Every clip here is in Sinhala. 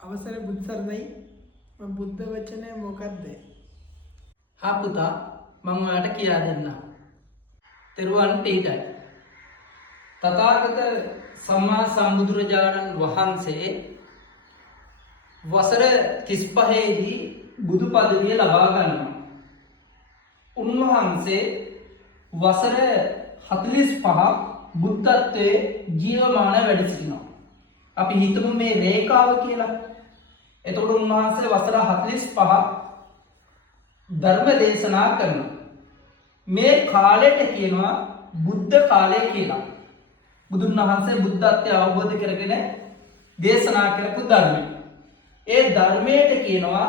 අවසර බුත්සරණයි මම බුද්ධ වචනය මොකක්ද? හා පුතා මම ඔයාලට කියා දෙන්නම්. තෙරුවන් පිහිටයි. තථාගත සම්මා සම්බුදුරජාණන් වහන්සේ වසර 35 දී බුදු පදවිය ලබා ගන්නවා. උන්වහන්සේ වසර 45ක් බුද්ධත්වයේ ජීවමාන වැඩ සිටිනවා. අපි හිතමු මේ රේඛාව කියලා. එතකොට උන්වහන්සේ වසර 45ක් ධර්ම දේශනා කරනවා. මේ කාලයට කියනවා බුද්ධ කාලය කියලා. බුදුන් වහන්සේ බුද්ධත්වය අවබෝධ කරගෙන දේශනා කරපු ධර්මය. ඒ ධර්මයට කියනවා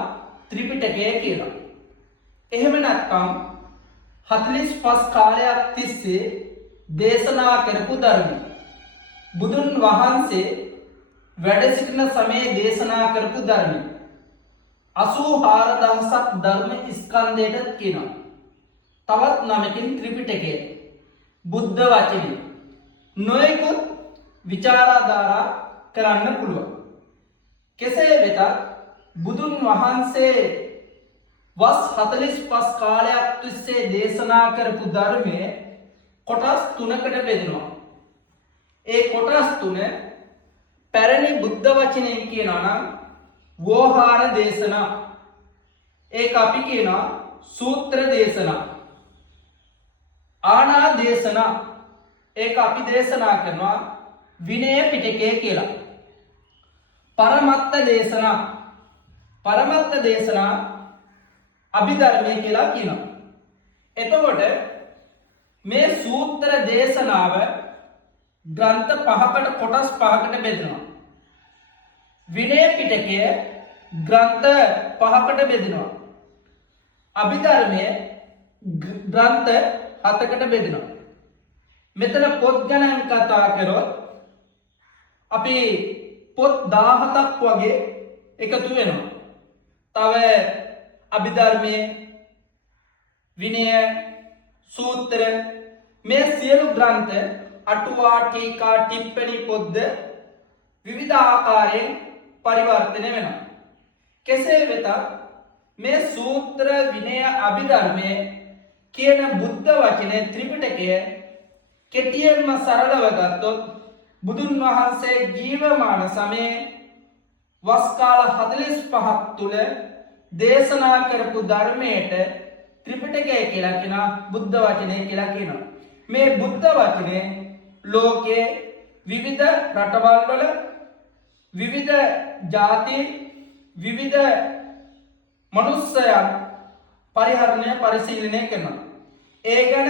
ත්‍රිපිටකය කියලා. එහෙම නැත්නම් 45 කාලයක් තිස්සේ දේශනා කරපු ධර්මය. බුදුන් වහන්සේ වැඩ සිටින සමයේ දේශනා කරපු ධර්මය 84000ක් ධර්ම ස්කන්ධයට කියනවා. තවත් නමකින් ත්‍රිපිටකය බුද්ධ වචනය. නොයෙකුත් විචාරාධාරා කරන්න පුළුවන්. කෙසේ වෙතත් බුදුන් වහන්සේ වස් 45 කාලයක් තිස්සේ දේශනා කරපු ධර්මයේ කොටස් තුනකට බෙදෙනවා. ඒ කොටස් තුන පැරණි බුද්ධ වචනයෙන් කියනවා නම් වෝහාර දේශනා. ඒක අපි කියනවා සූත්‍ර දේශනා. ආනා දේශනා. ඒක අපි දේශනා කරනවා විනය පිටකය කියලා. පරමත්ත දේශනා. පරමත්ත දේශනා අභිධර්මය කියලා කියනවා. එතකොට මේ සූත්‍ර දේශනාව ග්‍රන්ථ පහකට කොටස් පහකට බෙදෙනවා. විනය පිටකය ග්‍රන්ථ පහකට බෙදෙනවා. අභිධර්මය ග්‍රන්ථ 7කට බෙදෙනවා. මෙතන පොත් ගැන කතා කරොත් අපි පොත් 17ක් වගේ එකතු වෙනවා. තව අභිධර්මයේ විනය සූත්‍ර මේ සියලු ග්‍රන්ථ අටුවා ටීකා ටිප්පණි පොත්ද විවිධ ආකාරයෙන් පරිවර්තනය වෙනවා. කෙසේ වෙතත් මේ සූත්‍ර විනය අභිධර්මයේ කියන බුද්ධ වචනේ ත්‍රිපිටකය කෙටියෙන්ම සරලව ගත්තොත් බුදුන් වහන්සේ ජීවමාන සමයේ වස් කාල 45ක් තුල දේශනා කරපු ධර්මයට ත්‍රිපිටකය කියලා කියනවා. බුද්ධ වචනේ කියලා කියනවා. මේ බුද්ධ වචනේ ලෝකයේ විවිධ රටවල් වල විවිධ ජාති විවිධ මනුස්සයන් පරිශීලනය කරනවා. ඒ ගැන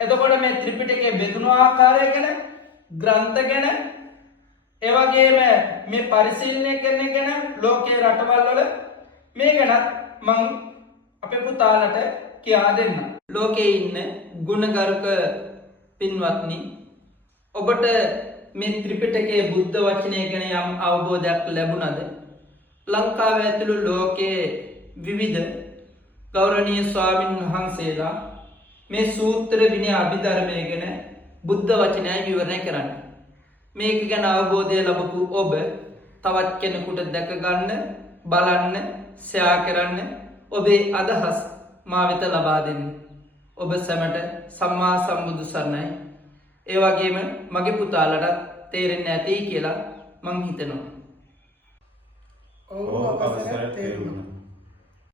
එතකොට මේ ත්‍රිපිටකයේ බෙදුණු ආකාරය ගැන ග්‍රන්ථ ගැන ඒ වගේම මේ පරිශීලනය කරන ගැන ලෝකයේ රටවල් වල මේ ගැන මම අපේ පුතාලට කියා දෙන්නම්. ලෝකයේ ඉන්න ගුණගරුක පින්වත්නි, ඔබට මේ ත්‍රිපිටකයේ බුද්ධ වචනය ගැන යම් අවබෝධයක් ලැබුණද? ලංකාව ඇතුළු ලෝකයේ විවිධ ගෞරවනීය ස්වාමින් වහන්සේලා මේ සූත්‍ර විනය අභිධර්මය ගැන බුද්ධ වචනය විවරණය කරන්නේ. මේක ගැන අවබෝධය ලැබපු ඔබ තවත් කෙනෙකුට දැක ගන්න, බලන්න, ෂෙයා කරන්න, ඔබේ අදහස් මා වෙත ලබා දෙන්න. ඔබ සැමට සම්මා සම්බුදු සරණයි. ඒ වගේම මගේ පුතාලට තේරෙන්නේ නැති කියලා මං හිතනවා. ඔව් අවසර